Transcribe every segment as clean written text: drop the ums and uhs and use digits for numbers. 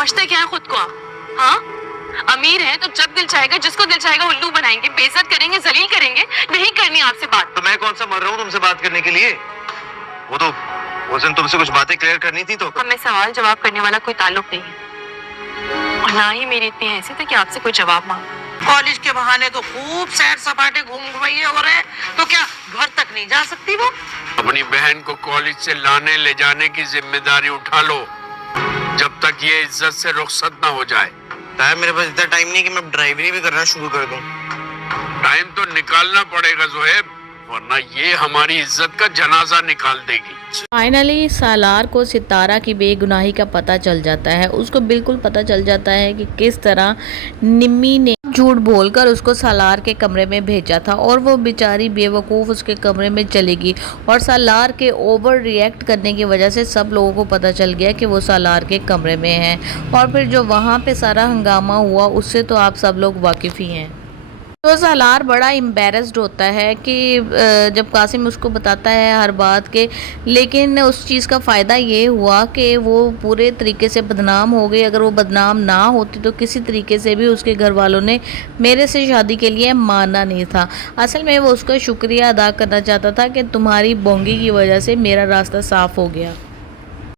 समझते क्या है खुद को आप? हाँ, अमीर है तो जब दिल चाहेगा जिसको दिल चाहेगा उल्लू बनाएंगे, बेइज्जत करेंगे, जलील करेंगे। नहीं करनी आपसे बात। तो मैं कौन सा मर रहा हूँ तुमसे बात करने के लिए? वो तो उस दिन तुमसे कुछ बातें क्लियर करनी थी तो। हमें सवाल जवाब करने वाला कोई ताल्लुक नहीं है, और ना ही मेरी इतनी हैसियत है कि आपसे कोई जवाब मांगूं। कॉलेज के बहाने तो खूब सैर सपाटे घूम घुमाइए हो रहे हैं, तो क्या घर तक नहीं जा सकती वो? अपनी बहन को कॉलेज से लाने ले जाने की जिम्मेदारी उठा लो, जब तक ये इज्जत से रुखसत ना हो जाए। ताया मेरे पास इतना टाइम नहीं कि मैं ड्राइवरी भी करना शुरू कर दूं। टाइम तो निकालना पड़ेगा जोहेब, वरना ये हमारी इज्जत का जनाजा निकाल देगी। फाइनली सालार को सितारा की बेगुनाही का पता चल जाता है। उसको बिल्कुल पता चल जाता है कि किस तरह निम्मी ने झूठ बोलकर उसको सालार के कमरे में भेजा था और वो बेचारी बेवकूफ़ उसके कमरे में चली गई, और सालार के ओवर रिएक्ट करने की वजह से सब लोगों को पता चल गया कि वो सालार के कमरे में है। और फिर जो वहाँ पे सारा हंगामा हुआ उससे तो आप सब लोग वाकिफ़ ही हैं। तो सालार बड़ा एम्बेरस्ड होता है कि जब कासिम उसको बताता है हर बात के, लेकिन उस चीज़ का फ़ायदा ये हुआ कि वो पूरे तरीके से बदनाम हो गई। अगर वो बदनाम ना होती तो किसी तरीके से भी उसके घर वालों ने मेरे से शादी के लिए माना नहीं था। असल में वो उसका शुक्रिया अदा करना चाहता था कि तुम्हारी बोंगी की वजह से मेरा रास्ता साफ़ हो गया।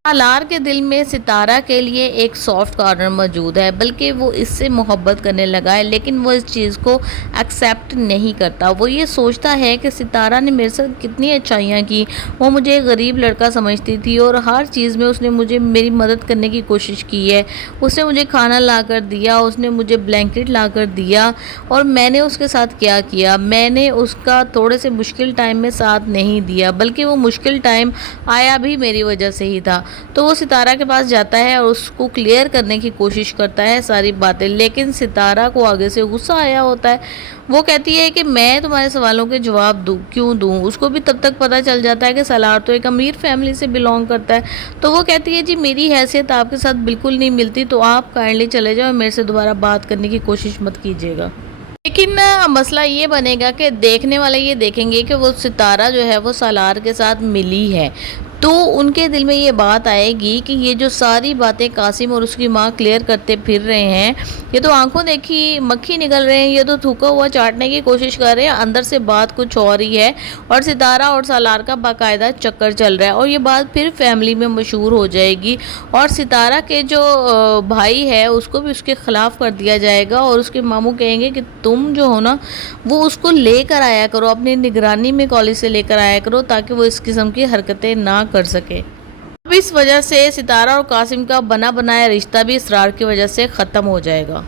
सालार के दिल में सितारा के लिए एक सॉफ्ट कॉर्नर मौजूद है, बल्कि वो इससे मोहब्बत करने लगा है, लेकिन वो इस चीज़ को एक्सेप्ट नहीं करता। वो ये सोचता है कि सितारा ने मेरे साथ कितनी अच्छाइयाँ की, वो मुझे एक गरीब लड़का समझती थी और हर चीज़ में उसने मुझे मेरी मदद करने की कोशिश की है। उसने मुझे खाना ला कर दिया, उसने मुझे ब्लैंकेट ला कर दिया, और मैंने उसके साथ क्या किया, मैंने उसका थोड़े से मुश्किल टाइम में साथ नहीं दिया, बल्कि वो मुश्किल टाइम आया भी मेरी वजह से ही था। तो वो सितारा के पास जाता है और उसको क्लियर करने की कोशिश करता है सारी बातें, लेकिन सितारा को आगे से गुस्सा आया होता है। वो कहती है कि मैं तुम्हारे सवालों के जवाब क्यों दूँ। उसको भी तब तक पता चल जाता है कि सालार तो एक अमीर फैमिली से बिलोंग करता है। तो वो कहती है जी मेरी हैसियत आपके साथ बिल्कुल नहीं मिलती, तो आप काइंडली चले जाओ, मेरे से दोबारा बात करने की कोशिश मत कीजिएगा। लेकिन मसला ये बनेगा कि देखने वाले ये देखेंगे कि वो सितारा जो है वो सालार के साथ मिली है, तो उनके दिल में ये बात आएगी कि ये जो सारी बातें कासिम और उसकी माँ क्लियर करते फिर रहे हैं, ये तो आंखों देखी मक्खी निकल रहे हैं, ये तो थूका हुआ चाटने की कोशिश कर रहे हैं, अंदर से बात कुछ और ही है। और सितारा और सालार का बाकायदा चक्कर चल रहा है, और ये बात फिर फैमिली में मशहूर हो जाएगी, और सितारा के जो भाई है उसको भी उसके ख़िलाफ़ कर दिया जाएगा, और उसके मामू कहेंगे कि तुम जो हो ना वो उसको लेकर आया करो, अपनी निगरानी में कॉलेज से लेकर आया करो, ताकि वो इस किस्म की हरकतें ना कर सके। अब इस वजह से सितारा और कासिम का बना बनाया रिश्ता भी इसरार की वजह से ख़त्म हो जाएगा।